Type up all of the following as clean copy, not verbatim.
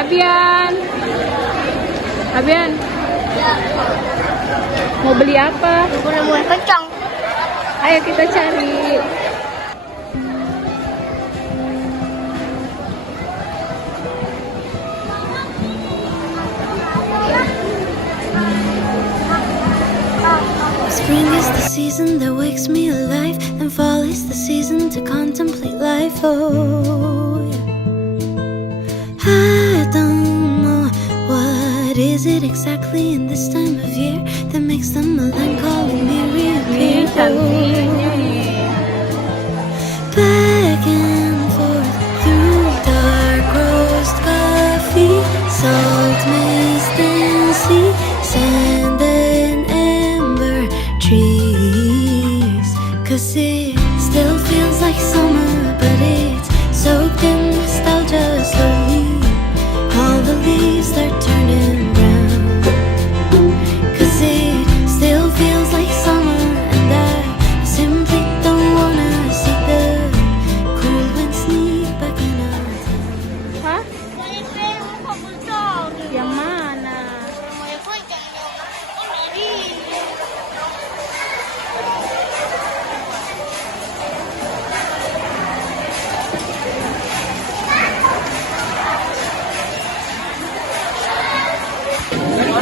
Abyan. Abyan. Mau beli apa? Mulai kencang. Ayo kita cari. Spring is the season that wakes me alive, and fall is the season to contemplate life. Oh, yeah. I don't know what is it exactly in this time of year that makes the melancholy me reappear. Back and forth through dark roast coffee, salt, mist, and sea, sand and ember trees. 'Cause it still feels like summer, but it's soaked in nostalgia slowly. All the leaves start turning brown. 'Cause it still feels like summer, and I simply don't wanna see the cool wind sneak back in our town. Hah? Yang mana?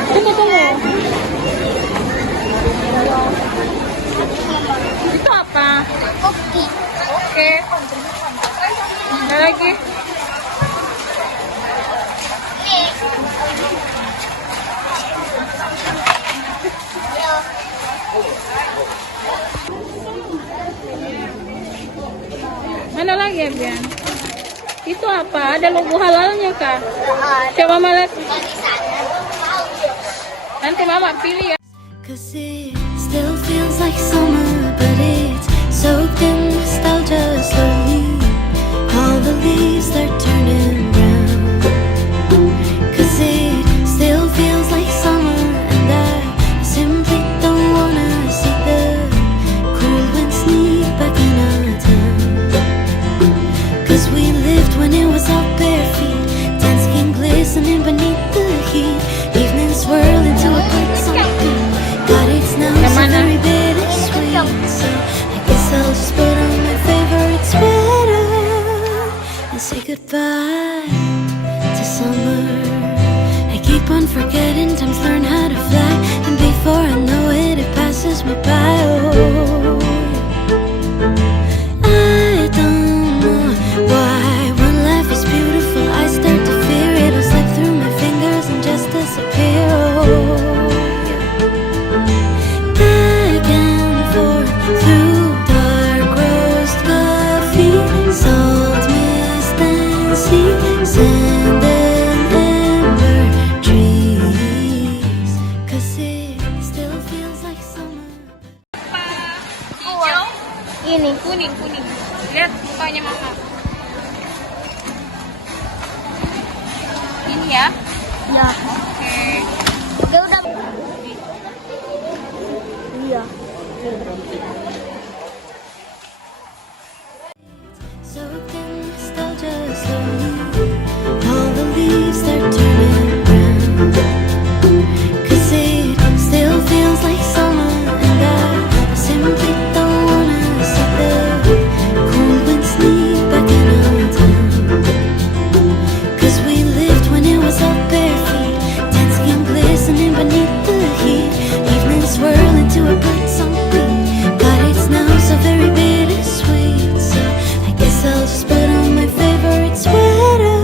Tunggu. Itu apa? Kopi. Oke. Ada lagi? Mana lagi ya, Bian? Itu apa? Ada logo halalnya kah? Coba Mama lihat. Nanti Mama pilih ya. 'Cause it still feels like summer, but it's soaked in nostalgia slowly. All the leaves start turning brown. 'Cause it still feels like summer, and I simply don't wanna see the cool wind sneak back in our town. 'Cause we lived when it was all bare feet, tan skin glistening beneath the heat, evening swirl into a bright sunbeam. God, it's now so very bittersweet. So I guess I'll just put on my favorite sweater and say goodbye to summer. I keep on forgetting times learn how to fly, and before I know it, it passes me by. Oh, I don't know why when life is beautiful I start to fear it'll slip through my fingers and just disappear. Oh, back and forth through dark roast coffee, salt, mist, and sea, sand and ember trees. 'Cause it still feels like summer. Hijau, Ini. kuning. Lihat mukanya Mama. Ini ya. Ya. Oke. Dia udah. Iya. Soaked in nostalgia slowly, all the leaves start turning brown. 'Cause it still feels like summer, and I simply don't wanna see the cool wind sneak back in our town. 'Cause we lived when it was all bare feet, tan skin glistening beneath the heat, evening swirl into a bright sunbeam. God, it's now so very bittersweet. So I guess I'll just put on my favorite sweater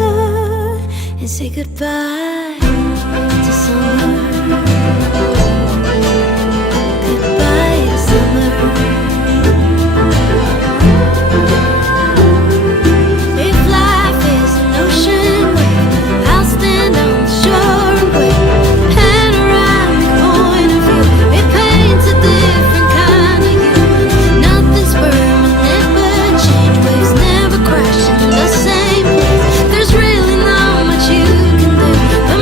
and say goodbye to summer. Goodbye to summer. If life is an ocean wave, I'll stand on the shore and wave. Panoramic point of view, it paints a different kind of you. Nothing's permanent but change, waves never crashing in the same place. There's really not much you can do, but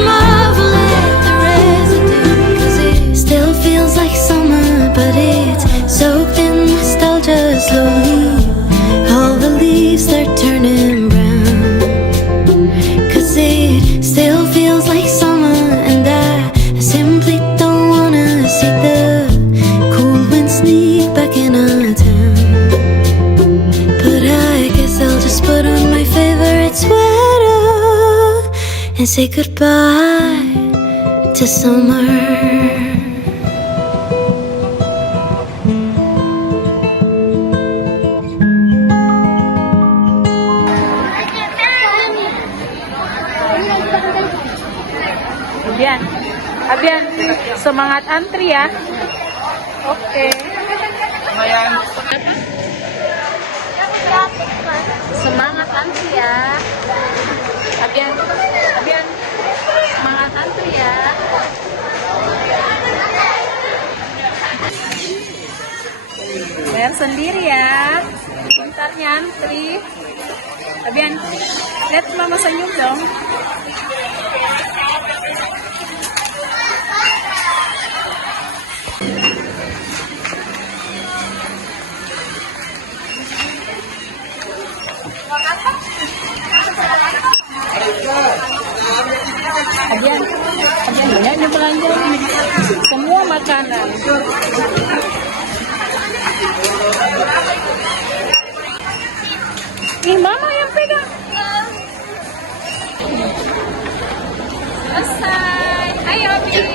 and say goodbye to summer. Abyan, Abyan, semangat antri ya. Oke. Semangat antri ya. Abyan, Abyan, semangat antri ya. Bayar sendiri ya. Bentarnya antri. Abyan, lihat mama senyum dong. Abyan, Abyan banyak nih belanja semua makanan. Ih, mama yang pegang. Selesai. Ayo, Abi.